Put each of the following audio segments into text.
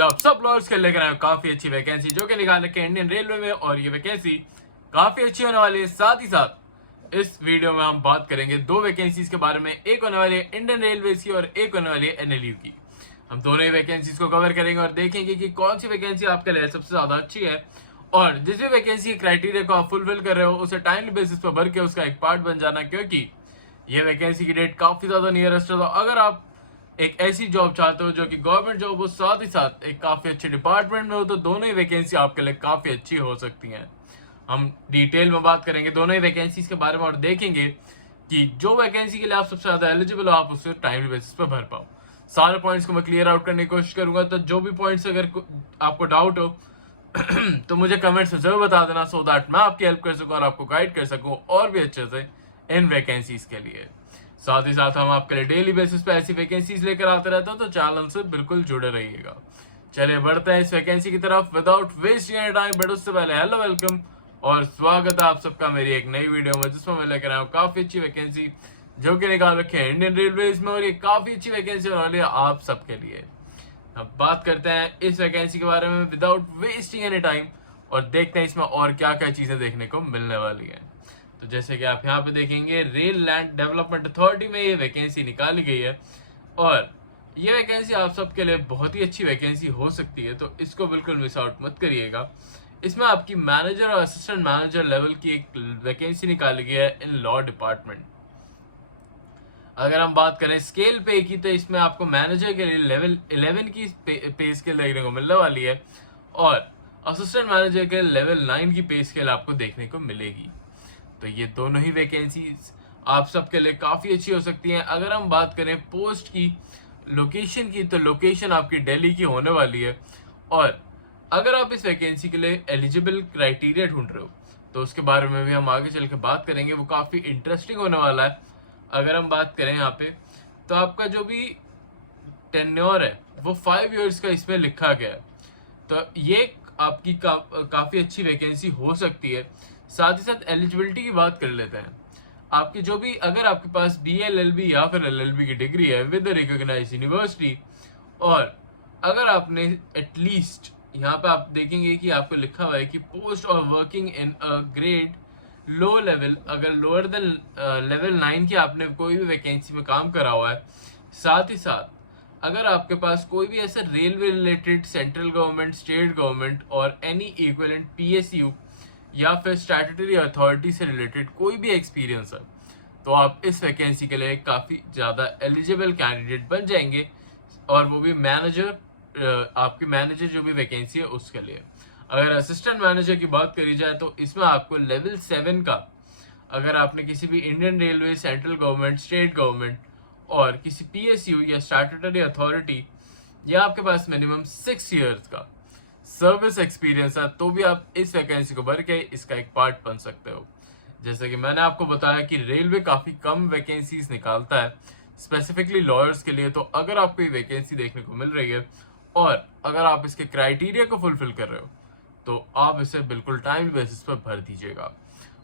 तो आप सब लोग के लेकर आए काफी अच्छी वैकेंसी जो कि निकाल रखे इंडियन रेलवे में, और ये वैकेंसी काफी अच्छी होने वाली है। साथ ही साथ इस वीडियो में हम बात करेंगे दो वैकेंसीज के बारे में, एक होने वाली है इंडियन रेलवे की और एक होने वाली है एनएलयू की। हम दोनों ही वैकेंसीज को कवर करेंगे और देखेंगे कि कौन सी वैकेंसी आपके लिए सबसे ज्यादा अच्छी है, और जिस भी वैकेंसी क्राइटेरिया को आप फुलफिल कर रहे हो उसे टाइमली बेसिस पर भर के उसका एक पार्ट बन जाना, क्योंकि ये वैकेंसी की डेट काफी ज्यादा नियरेस्ट है। तो अगर आप एक ऐसी जॉब चाहते हो जो कि गवर्नमेंट जॉब हो, साथ ही साथ एक काफी अच्छे डिपार्टमेंट में हो, तो दोनों ही वैकेंसी आपके लिए काफी अच्छी हो सकती हैं। हम डिटेल में बात करेंगे दोनों ही वैकेंसीज के बारे में और देखेंगे कि जो वैकेंसी के लिए आप सबसे ज्यादा एलिजिबल हो आप उससे टाइमली बेसिस पर भर पाओ। सारे पॉइंट्स को मैं क्लियर आउट करने की कोशिश करूंगा, तो जो भी पॉइंट्स अगर आपको डाउट हो तो मुझे कमेंट्स में जरूर बता देना, सो दैट मैं आपकी हेल्प कर सकूं और आपको गाइड कर सकूं और भी अच्छे से इन वैकेंसीज के लिए। साथ ही साथ हम आपके लिए डेली बेसिस पे ऐसी वैकेंसीज लेकर आते रहते हैं, तो चैनल से बिल्कुल जुड़े रहिएगा। चलिए बढ़ते हैं इस वैकेंसी की तरफ without wasting any time. But उससे पहले हेलो, वेलकम और स्वागत है आप सबका मेरी एक नई वीडियो में, जिसमें मैं लेकर आया हूँ काफी अच्छी वैकेंसी जो कि निकाल रखे हैं इंडियन रेलवे में, और ये काफी अच्छी वैकेंसी होने वाली है आप सबके लिए। अब बात करते हैं इस वैकेंसी के बारे में विदाउट वेस्टिंग एनी टाइम और देखते हैं इसमें और क्या क्या चीजें देखने को मिलने वाली है। तो जैसे कि आप यहाँ पे देखेंगे, रेल लैंड डेवलपमेंट अथॉरिटी में ये वैकेंसी निकाली गई है, और ये वैकेंसी आप सबके लिए बहुत ही अच्छी वैकेंसी हो सकती है, तो इसको बिल्कुल मिस आउट मत करिएगा। इसमें आपकी मैनेजर और असिस्टेंट मैनेजर लेवल की एक वैकेंसी निकाली गई है इन लॉ डिपार्टमेंट। अगर हम बात करें स्केल पे की, तो इसमें आपको मैनेजर के लिए लेवल 11 की पे स्केल देखने को मिलने वाली है, और असिस्टेंट मैनेजर के लेवल 9 की पे स्केल आपको देखने को मिलेगी। तो ये दोनों ही वैकेंसीज आप सबके लिए काफी अच्छी हो सकती हैं। अगर हम बात करें पोस्ट की लोकेशन की, तो लोकेशन आपकी दिल्ली की होने वाली है, और अगर आप इस वैकेंसी के लिए एलिजिबल क्राइटेरिया ढूंढ रहे हो तो उसके बारे में भी हम आगे चल के बात करेंगे, वो काफी इंटरेस्टिंग होने वाला है। अगर हम बात करें यहाँ पे, तो आपका जो भी टेन्योर है वो 5 इयर्स का इसमें लिखा गया है, तो ये आपकी काफी अच्छी वैकेंसी हो सकती है। साथ ही साथ एलिजिबिलिटी की बात कर लेते हैं। आपकी जो भी, अगर आपके पास LLB या फिर LLB की डिग्री है विद रिकॉग्नाइज्ड यूनिवर्सिटी, और अगर आपने एटलीस्ट, यहाँ पे आप देखेंगे कि आपको लिखा हुआ है कि पोस्ट और working in a grade low level, अगर लोअर देन लेवल 9 की आपने कोई भी वैकेंसी में काम करा हुआ है। साथ ही साथ अगर आपके पास कोई भी ऐसा railway related central government, state government और एनी इक्विवेलेंट PSU या फिर स्टैट्यूटरी अथॉरिटी से रिलेटेड कोई भी एक्सपीरियंस है, तो आप इस वैकेंसी के लिए काफ़ी ज़्यादा एलिजिबल कैंडिडेट बन जाएंगे, और वो भी मैनेजर, आपकी मैनेजर जो भी वैकेंसी है उसके लिए। अगर असिस्टेंट मैनेजर की बात करी जाए, तो इसमें आपको लेवल 7 का, अगर आपने किसी भी Indian railway, central government, state government और किसी PSU या स्टैट्यूटरी अथॉरिटी, या आपके पास मिनिमम 6 इयर्स का सर्विस एक्सपीरियंस है, तो भी आप इस वैकेंसी को भर के इसका एक पार्ट बन सकते हो। जैसे कि मैंने आपको बताया कि रेलवे काफी कम वैकेंसीज निकालता है स्पेसिफिकली लॉयर्स के लिए, तो अगर आपको ये वैकेंसी देखने को मिल रही है और अगर आप इसके क्राइटेरिया को फुलफिल कर रहे हो, तो आप इसे बिल्कुल टाइम बेसिस पर भर दीजिएगा।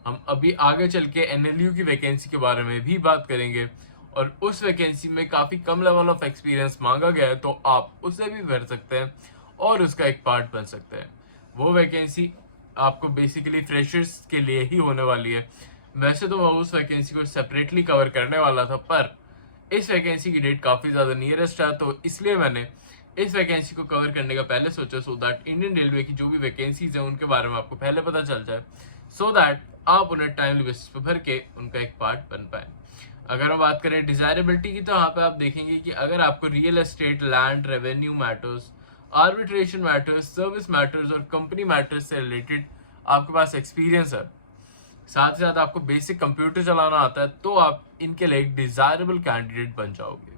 हम अभी आगे चल के NLU की वैकेंसी के बारे में भी बात करेंगे, और उस वैकेंसी में काफी कम लेवल ऑफ एक्सपीरियंस मांगा गया है, तो आप उसे भी भर सकते हैं और उसका एक पार्ट बन सकते हैं। वो वैकेंसी आपको बेसिकली फ्रेशर्स के लिए ही होने वाली है। वैसे तो मैं उस वैकेंसी को सेपरेटली कवर करने वाला था, पर इस वैकेंसी की डेट काफ़ी ज़्यादा नियरेस्ट है, तो इसलिए मैंने इस वैकेंसी को कवर करने का पहले सोचा, सो दैट इंडियन रेलवे की जो भी वैकेंसीज हैं उनके बारे में आपको पहले पता चल जाए, सो दैट आप उन्हें टाइमली बेसिस पर भर के उनका एक पार्ट बन पाए। अगर हम बात करें डिजायरेबिलिटी की, तो यहाँ पे आप देखेंगे कि अगर आपको real estate, land, revenue matters, arbitration matters, service matters और कंपनी मैटर्स से रिलेटेड आपके पास एक्सपीरियंस है, साथ ही साथ आपको बेसिक कंप्यूटर चलाना आता है, तो आप इनके लिए एक डिजायरेबल कैंडिडेट बन जाओगे।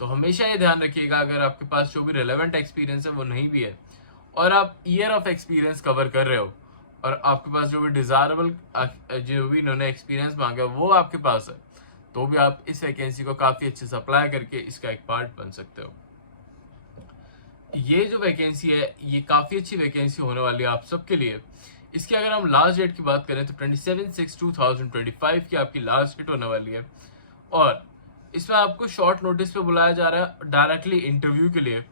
तो हमेशा ये ध्यान रखिएगा, अगर आपके पास जो भी रिलेवेंट एक्सपीरियंस है वो नहीं भी है, और आप ईयर ऑफ एक्सपीरियंस कवर कर रहे हो, और आपके पास जो भी डिजायरेबल, जो भी इन्होंने एक्सपीरियंस मांगा वो आपके पास है, तो भी आप इस वैकेंसी को काफ़ी अच्छे से अप्लाई करके इसका एक पार्ट बन सकते हो। ये जो वैकेंसी है ये काफ़ी अच्छी वैकेंसी होने वाली है आप सबके लिए। इसकी अगर हम लास्ट डेट की बात करें, तो 27/6/2025 की आपकी लास्ट डेट होने वाली है, और इसमें आपको शॉर्ट नोटिस पे बुलाया जा रहा है डायरेक्टली इंटरव्यू के लिए।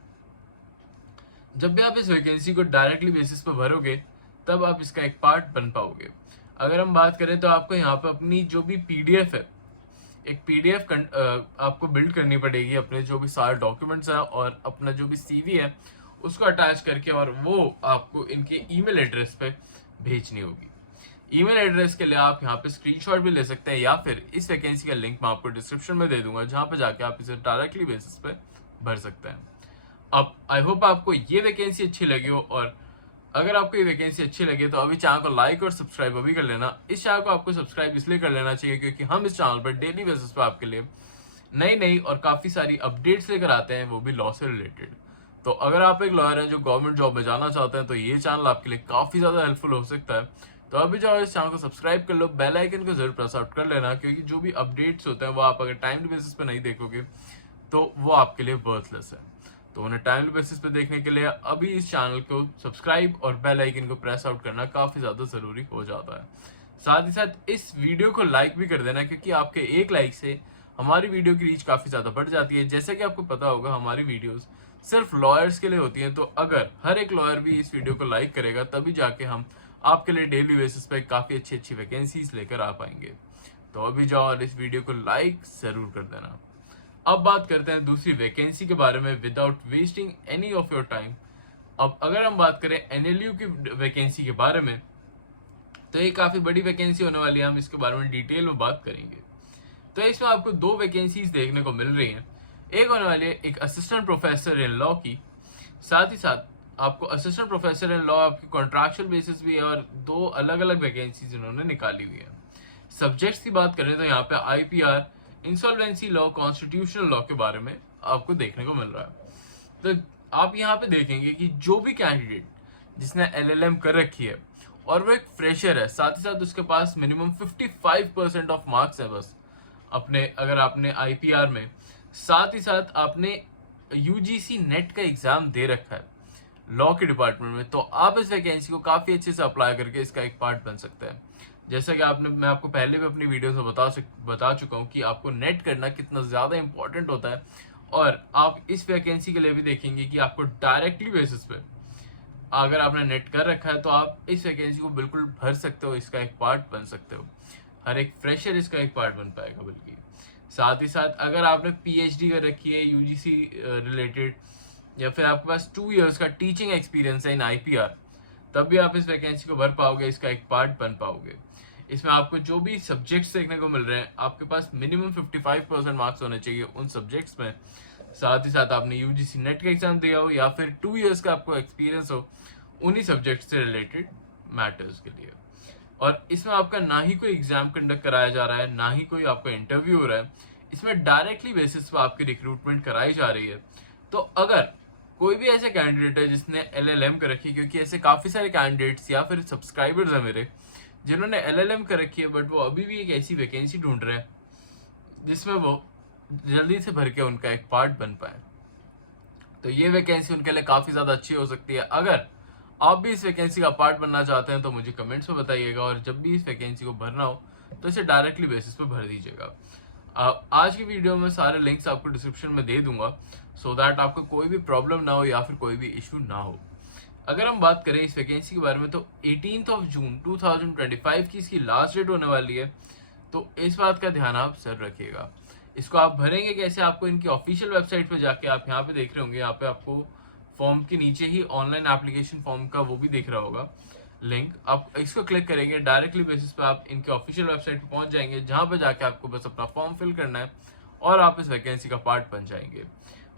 जब भी आप इस वैकेंसी को डायरेक्टली बेसिस पर भरोगे तब आप इसका एक पार्ट बन पाओगे। अगर हम बात करें तो आपको यहाँ पे अपनी जो भी पीडीएफ है, एक पीडीएफ आपको बिल्ड करनी पड़ेगी अपने जो भी सारे डॉक्यूमेंट्स हैं और अपना जो भी सीवी है उसको अटैच करके, और वो आपको इनके ईमेल एड्रेस पे भेजनी होगी। ईमेल एड्रेस के लिए आप यहाँ पे स्क्रीनशॉट भी ले सकते हैं या फिर इस वैकेंसी का लिंक मैं आपको डिस्क्रिप्शन में दे दूंगा, जहाँ पे जाके आप इसे डायरेक्टली बेसिस पे भर सकते हैं। अब आई होप आपको ये वैकेंसी अच्छी लगी हो, और अगर आपको ये वैकेंसी अच्छी लगे तो अभी चैनल को लाइक और सब्सक्राइब अभी कर लेना। इस चैनल को आपको सब्सक्राइब इसलिए कर लेना चाहिए क्योंकि हम इस चैनल पर डेली बेसिस पे आपके लिए नई नई और काफ़ी सारी अपडेट्स लेकर आते हैं, वो भी लॉ से रिलेटेड। तो अगर आप एक लॉयर हैं जो गवर्नमेंट जॉब में जाना चाहते हैं तो ये चैनल आपके लिए काफ़ी ज़्यादा हेल्पफुल हो सकता है। तो अभी जाओ इस चैनल को सब्सक्राइब कर लो, बेल आइकन को जरूर प्रेस आउट कर लेना, क्योंकि जो भी अपडेट्स होते हैं वो आप अगर टाइम बेसिस पे नहीं देखोगे तो वो आपके लिए वर्थलेस है। तो उन्हें टाइम बेसिस पे देखने के लिए अभी इस चैनल को सब्सक्राइब और बेल आइकन को प्रेस आउट करना काफ़ी ज़्यादा ज़रूरी हो जाता है। साथ ही साथ इस वीडियो को लाइक भी कर देना, क्योंकि आपके एक लाइक से हमारी वीडियो की रीच काफ़ी ज़्यादा बढ़ जाती है। जैसे कि आपको पता होगा हमारी वीडियोस सिर्फ लॉयर्स के लिए होती हैं, तो अगर हर एक लॉयर भी इस वीडियो को लाइक करेगा तभी जाके हम आपके लिए डेली बेसिस पे काफ़ी अच्छी अच्छी वैकेंसीज लेकर आ पाएंगे। तो अभी जाओ और इस वीडियो को लाइक ज़रूर कर देना। अब बात करते हैं दूसरी वैकेंसी के बारे में without wasting any of your time. अब अगर हम बात करें एनएलयू की वैकेंसी के बारे में तो ये काफ़ी बड़ी वैकेंसी होने वाली है, हम इसके बारे में डिटेल में बात करेंगे। तो इसमें आपको दो वैकेंसीज देखने को मिल रही हैं। एक होने वाली है एक असिस्टेंट प्रोफेसर इन लॉ की, साथ ही साथ आपको असिस्टेंट प्रोफेसर इन लॉ आपकी कॉन्ट्रैक्चुअल बेसिस भी है, और दो अलग अलग वैकेंसीज इन्होंने निकाली हुई है। सब्जेक्ट्स की बात करें तो यहाँ पे IPR, insolvency law, constitutional law के बारे में आपको देखने को मिल रहा है। तो आप यहाँ पे देखेंगे कि जो भी कैंडिडेट जिसने एलएलएम कर रखी है और वो एक फ्रेशर है, साथ ही साथ उसके पास मिनिमम 55% ऑफ मार्क्स है बस अपने, अगर आपने आईपीआर में, साथ ही साथ आपने यूजीसी नेट का एग्जाम दे रखा है लॉ के डिपार्टमेंट में, तो आप इस वैकेंसी को काफ़ी अच्छे से अप्लाई करके इसका एक पार्ट बन सकते हैं। जैसा कि मैं आपको पहले भी अपनी वीडियोस में बता चुका हूँ कि आपको नेट करना कितना ज़्यादा इंपॉर्टेंट होता है, और आप इस वैकेंसी के लिए भी देखेंगे कि आपको डायरेक्टली बेसिस पे अगर आपने नेट कर रखा है तो आप इस वैकेंसी को बिल्कुल भर सकते हो, इसका एक पार्ट बन सकते हो। हर एक फ्रेशर इसका एक पार्ट बन पाएगा। बल्कि साथ ही साथ अगर आपने पीएचडी कर रखी है यूजीसी रिलेटेड, या फिर आपके पास 2 इयर्स का टीचिंग एक्सपीरियंस है इन आईपीआर, तब भी आप इस वैकेंसी को भर पाओगे, इसका एक पार्ट बन पाओगे। इसमें आपको जो भी सब्जेक्ट्स देखने को मिल रहे हैं, आपके पास मिनिमम 55% मार्क्स होने चाहिए उन सब्जेक्ट्स में। साथ ही साथ आपने यूजीसी नेट का एग्जाम दिया हो या फिर 2 इयर्स का आपको एक्सपीरियंस हो उन्हीं सब्जेक्ट से रिलेटेड मैटर्स के लिए। और इसमें आपका ना ही कोई एग्जाम कंडक्ट कराया जा रहा है, ना ही कोई आपका इंटरव्यू हो रहा है। इसमें डायरेक्टली बेसिस पर आपकी रिक्रूटमेंट कराई जा रही है। तो अगर कोई भी ऐसे कैंडिडेट है जिसने एलएलएम कर रखी है, क्योंकि ऐसे काफ़ी सारे कैंडिडेट्स या फिर सब्सक्राइबर्स हैं मेरे जिन्होंने एलएलएम कर रखी है, बट वो अभी भी एक ऐसी वैकेंसी ढूंढ रहे हैं जिसमें वो जल्दी से भर के उनका एक पार्ट बन पाए, तो ये वैकेंसी उनके लिए काफ़ी ज़्यादा अच्छी हो सकती है। अगर आप भी इस वैकेंसी का पार्ट बनना चाहते हैं तो मुझे कमेंट्स में बताइएगा, और जब भी इस वैकेंसी को भरना हो तो इसे डायरेक्टली बेसिस पे भर दीजिएगा। आज की वीडियो में सारे लिंक्स आपको डिस्क्रिप्शन में दे दूंगा, सो दैट आपको कोई भी प्रॉब्लम ना हो या फिर कोई भी इशू ना हो। अगर हम बात करें इस वैकेंसी के बारे में तो 18 जून 2025 की इसकी लास्ट डेट होने वाली है, तो इस बात का ध्यान आप सर रखिएगा। इसको आप भरेंगे कैसे, आपको इनकी ऑफिशियल वेबसाइट पे जाके, आप यहाँ पे देख रहे होंगे, यहाँ पे आपको फॉर्म के नीचे ही ऑनलाइन एप्लीकेशन फॉर्म का वो भी दिख रहा होगा लिंक, आप इसको क्लिक करेंगे, डायरेक्टली बेसिस पे आप इनके ऑफिशियल वेबसाइट पे पहुंच जाएंगे, जहाँ पे जाके आपको बस अपना फॉर्म फिल करना है और आप इस वैकेंसी का पार्ट बन जाएंगे।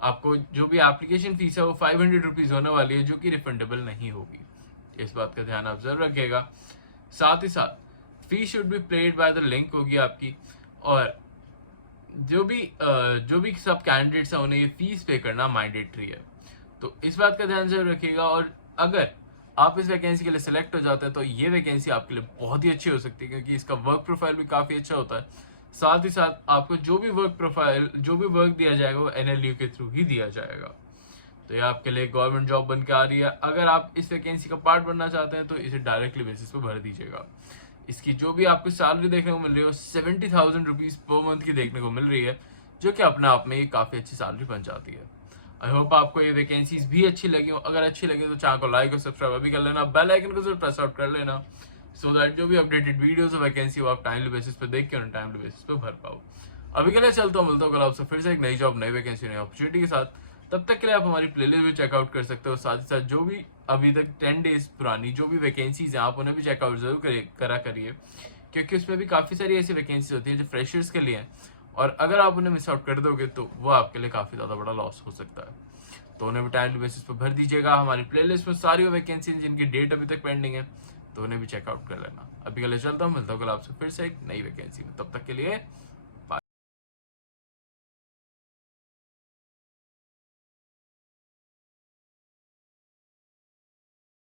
आपको जो भी एप्लीकेशन फीस है वो 500 रुपीज़ होने वाली है, जो कि रिफंडेबल नहीं होगी। इस बात का ध्यान आप जरूर रखिएगा। साथ ही साथ fee should be paid by the link होगी आपकी, और जो भी सब कैंडिडेट्स हैं उन्हें ये फीस पे करना मैंडेटरी है, तो इस बात का ध्यान जरूर रखिएगा। और अगर आप इस वैकेंसी के लिए सिलेक्ट हो जाते हैं तो ये वैकेंसी आपके लिए बहुत ही अच्छी हो सकती है, क्योंकि इसका वर्क प्रोफाइल भी काफ़ी अच्छा होता है। साथ ही साथ आपको जो भी वर्क दिया जाएगा वो एनएलयू के थ्रू ही दिया जाएगा, तो ये आपके लिए गवर्नमेंट जॉब बन के आ रही है। अगर आप इस वैकेंसी का पार्ट बनना चाहते हैं तो इसे डायरेक्टली बेसिस पे भर दीजिएगा। इसकी जो भी आपको सैलरी देखने को मिल रही है वो 70,000 रुपीज़ पर मंथ की देखने को मिल रही है, जो कि अपने आप में ये काफ़ी अच्छी सैलरी बन जाती है। आई होप आपको ये वैकेंसीज भी अच्छी लगी हो। अगर अच्छी लगी तो चैनल को लाइक और सब्सक्राइब अभी कर लेना, बेल आइकन को जरूर प्रेस आउट कर लेना, सो दैट जो भी अपडेटेड वीडियोस वैकेंसी हो आप टाइमली बेसिस पे देख के और टाइमली बेसिस पे भर पाओ। अभी के लिए चलता हूँ, मिलता हूँ कल आपसे फिर से एक नई जॉब, नई वैकेंसी, नई अपॉर्चुनिटी के साथ। तब तक के लिए आप हमारी प्लेलिस्ट भी चेकआउट कर सकते हो। साथ ही साथ जो भी अभी तक 10 डेज पुरानी जो भी वैकेंसीज हैं आप उन्हें भी चेकआउट जरूर करिए, क्योंकि उसमें भी काफ़ी सारी ऐसी वैकेंसीज होती हैं जो फ्रेशर्स के लिए हैं, और अगर आप उन्हें मिस आउट कर दोगे तो वो आपके लिए काफ़ी ज़्यादा बड़ा लॉस हो सकता है। तो उन्हें भी टाइमली बेसिस पर भर दीजिएगा। हमारी प्लेलिस्ट में सारी वैकेंसी जिनकी डेट अभी तक पेंडिंग है, तो उन्हें भी चेकआउट कर लेना। अभी के लिए चलता हूँ, मिलता हूँ कल आपसे फिर से एक नई वैकेंसी में। तब तक के लिए